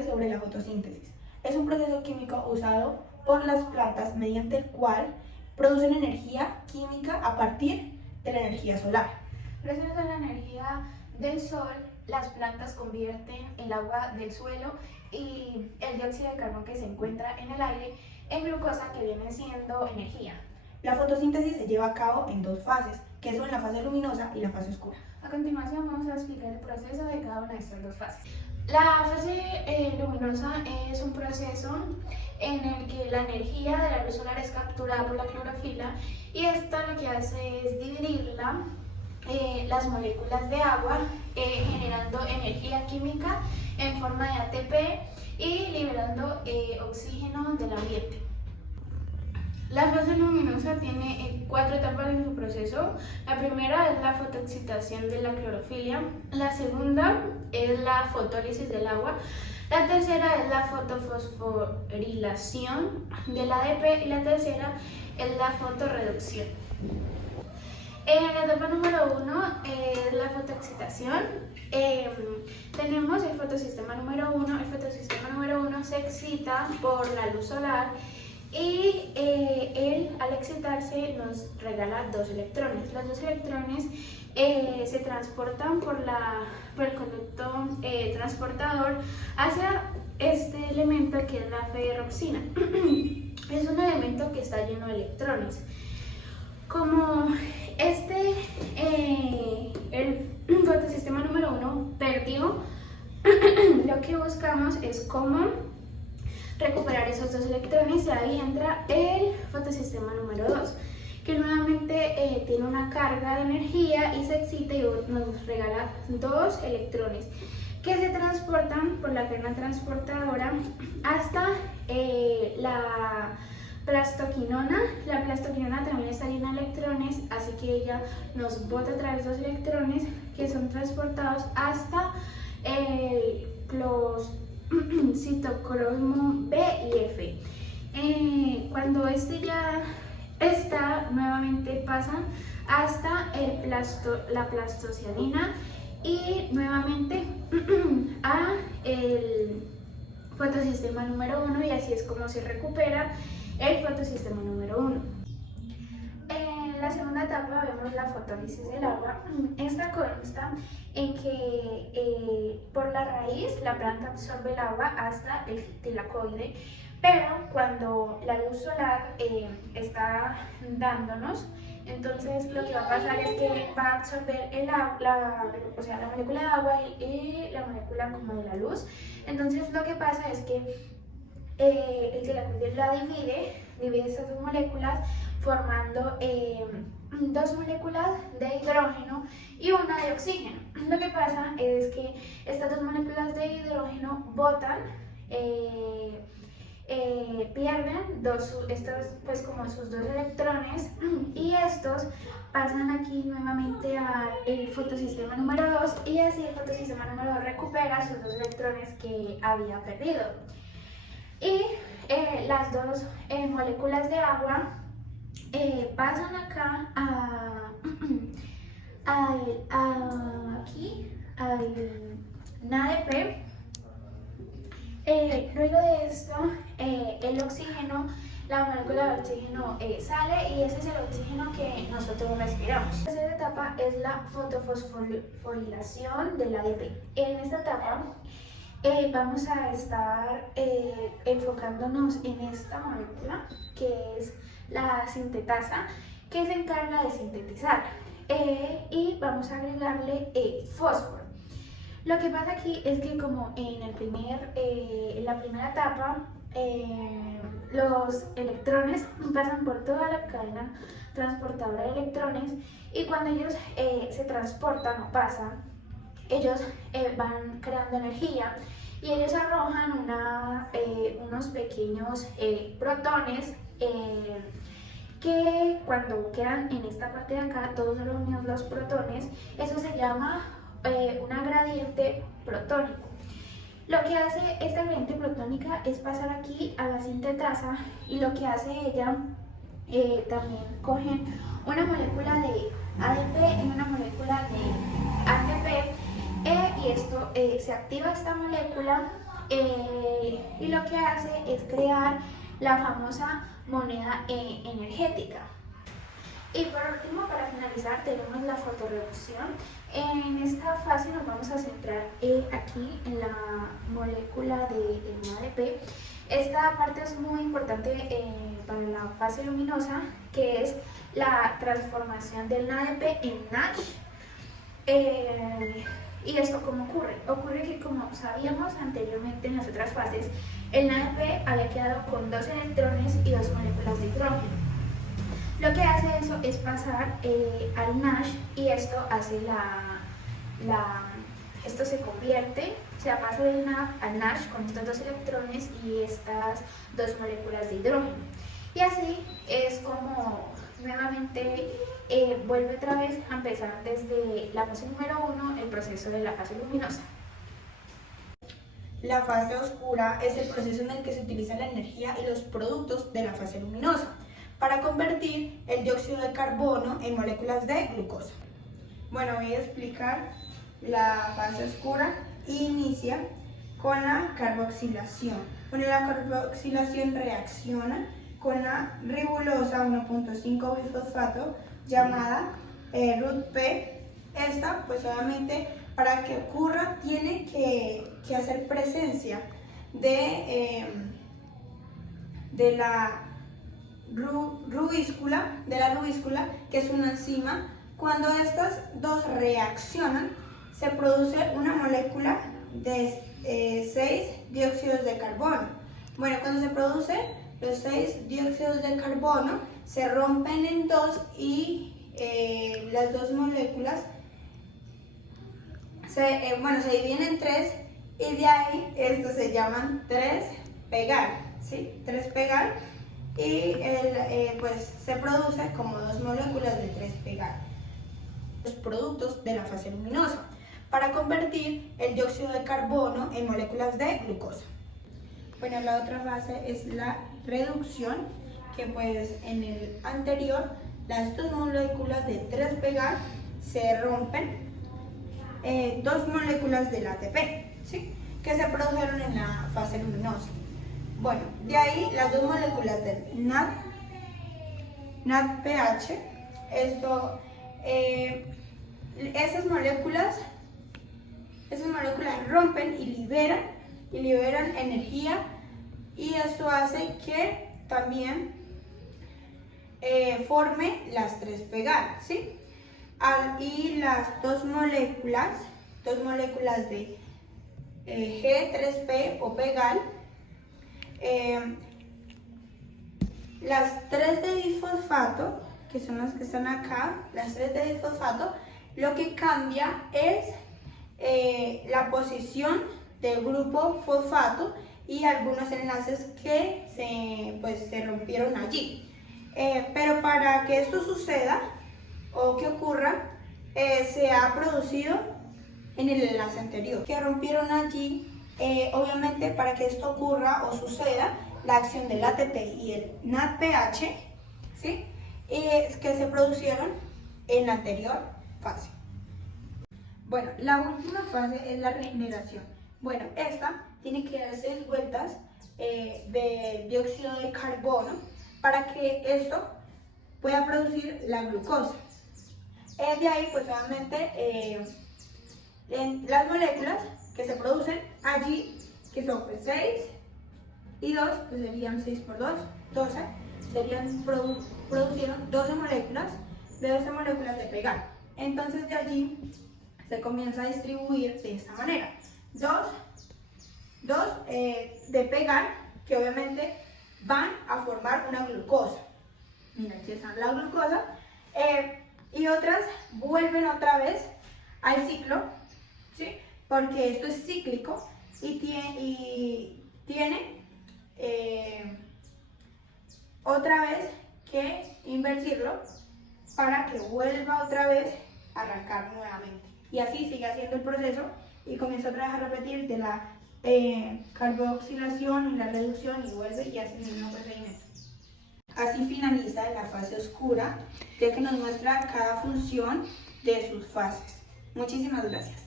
hablarles sobre la fotosíntesis. Es un proceso químico usado por las plantas mediante el cual producen energía química a partir de la energía solar. Gracias a la energía del sol, las plantas convierten el agua del suelo y el dióxido de carbono que se encuentra en el aire en glucosa, que viene siendo energía. La fotosíntesis se lleva a cabo en dos fases, que son la fase luminosa y la fase oscura. A continuación vamos a explicar el proceso de cada una de estas dos fases. La fase luminosa es un proceso en el que la energía de la luz solar es capturada por la clorofila, y esta lo que hace es dividirla las moléculas de agua, generando energía química en forma de ATP y liberando oxígeno del ambiente. La fase luminosa tiene 4 etapas en su proceso. La primera es la fotoexcitación de la clorofila, la segunda es la fotólisis del agua, la tercera es la fotofosforilación del ADP y la tercera es la fotorreducción. En la etapa número 1 es la fotoexcitación. Tenemos el fotosistema número 1. El fotosistema número 1 se excita por la luz solar y él, al excitarse, nos regala 2 electrones. Los 2 electrones se transportan por el conducto transportador hacia este elemento que es la ferroxina. Es un elemento que está lleno de electrones. Como el fotosistema número 1 perdió, lo que buscamos es cómo recuperar esos 2 electrones, y ahí entra el fotosistema número 2, que nuevamente tiene una carga de energía y se excita y nos regala 2 electrones que se transportan por la cadena transportadora hasta la plastoquinona. La plastoquinona también está llena de electrones, así que ella nos bota otra vez 2 electrones que son transportados hasta los citocromo B y F. Cuando este ya está, nuevamente pasan hasta la plastocianina y nuevamente a el fotosistema número 1, y así es como se recupera el fotosistema número 1. En la segunda etapa vemos la fotólisis del agua. Esta consta en que por la raíz la planta absorbe el agua hasta el tilacoide, pero cuando la luz solar está dándonos, entonces lo que va a pasar es que va a absorber la molécula de agua y la molécula como de la luz. Entonces lo que pasa es que el tilacoide la divide estas 2 moléculas, formando 2 moléculas de hidrógeno y una de oxígeno. Lo que pasa es que estas 2 moléculas de hidrógeno botan, pierden pues como sus 2 electrones, y estos pasan aquí nuevamente al fotosistema número 2, y así el fotosistema número 2 recupera sus 2 electrones que había perdido. Y las 2 moléculas de agua pasan acá aquí al NADP. Luego de esto, el oxígeno, la molécula de oxígeno sale, y ese es el oxígeno que nosotros respiramos. La tercera etapa es la fotofosforilación del ADP. En esta etapa vamos a estar enfocándonos en esta molécula, que es la sintetasa, que se encarga de sintetizar, y vamos a agregarle fósforo. Lo que pasa aquí es que, como en la primera etapa, los electrones pasan por toda la cadena transportadora de electrones, y cuando ellos se transportan o pasan, ellos van creando energía, y ellos arrojan unos pequeños protones que, cuando quedan en esta parte de acá, todos reunidos los protones, eso se llama una gradiente protónico. Lo que hace esta gradiente protónica es pasar aquí a la sintetasa, y lo que hace ella, también cogen una molécula de ADP y una molécula de ATP, y esto se activa esta molécula y lo que hace es crear la famosa moneda energética. Y por último, para finalizar, tenemos la fotorreducción. En esta fase nos vamos a centrar aquí en la molécula del NADP. Esta parte es muy importante para la fase luminosa, que es la transformación del NADP en NASH. ¿Y esto cómo ocurre? Ocurre que, como sabíamos anteriormente en las otras fases, el NADP había quedado con 2 electrones y 2 moléculas de hidrógeno. Lo que hace eso es pasar al NASH, y esto hace esto se convierte, o sea, pasa del NAD al NASH con estos 2 electrones y estas 2 moléculas de hidrógeno. Y así es como nuevamente vuelve otra vez a empezar desde la fase número 1 el proceso de la fase luminosa. La fase oscura es el proceso en el que se utiliza la energía y los productos de la fase luminosa para convertir el dióxido de carbono en moléculas de glucosa. Bueno, voy a explicar la fase oscura. Inicia con la carboxilación. Bueno, la carboxilación reacciona con la ribulosa 1.5 bifosfato llamada RUT-P. Esta, pues obviamente, para que ocurra tiene que hacer presencia de la rubíscula, que es una enzima. Cuando estas dos reaccionan, se produce una molécula de 6 dióxidos de carbono. Bueno, cuando se produce los 6 dióxidos de carbono, se rompen en 2 y las 2 moléculas se dividen en 3, y de ahí estos se llaman 3-pegal, ¿sí? 3-pegal, y pues se produce como 2 moléculas de 3-pegal. Los productos de la fase luminosa para convertir el dióxido de carbono en moléculas de glucosa. Bueno, la otra fase es la reducción, que pues en el anterior las 2 moléculas de 3-pegal se rompen 2 moléculas del ATP, ¿sí? Que se produjeron en la fase luminosa. Bueno, de ahí las 2 moléculas del NADPH, esas moléculas rompen y liberan energía, y esto hace que también forme las 3-pegal, ¿sí? Y las 2 moléculas de G3P o pegal, las 3 de disfosfato, que son las que están acá, las 3 de disfosfato, lo que cambia es la posición del grupo fosfato y algunos enlaces que se rompieron allí. Pero para que esto suceda o que ocurra, se ha producido en el enlace anterior que rompieron allí. Obviamente, para que esto ocurra o suceda, la acción del ATP y el NADPH, ¿sí? Que se producieron en la anterior fase. Bueno, la última fase es la regeneración. Bueno, esta tiene que dar 6 vueltas de dióxido de carbono para que esto pueda producir la glucosa. De ahí, pues obviamente, las moléculas que se producen allí, que son pues 6 y 2, pues serían 6 por 2, 12, producieron 12 moléculas de pegal. Entonces de allí se comienza a distribuir de esta manera. 2 de pegal, que obviamente van a formar una glucosa. Mira, aquí está la glucosa. Y otras vuelven otra vez al ciclo, ¿sí? Porque esto es cíclico y tiene otra vez que invertirlo para que vuelva otra vez a arrancar nuevamente. Y así sigue haciendo el proceso y comienza otra vez a repetir de la carboxilación y la reducción, y vuelve y hace el mismo procedimiento. Así finaliza la fase oscura, ya que nos muestra cada función de sus fases. Muchísimas gracias.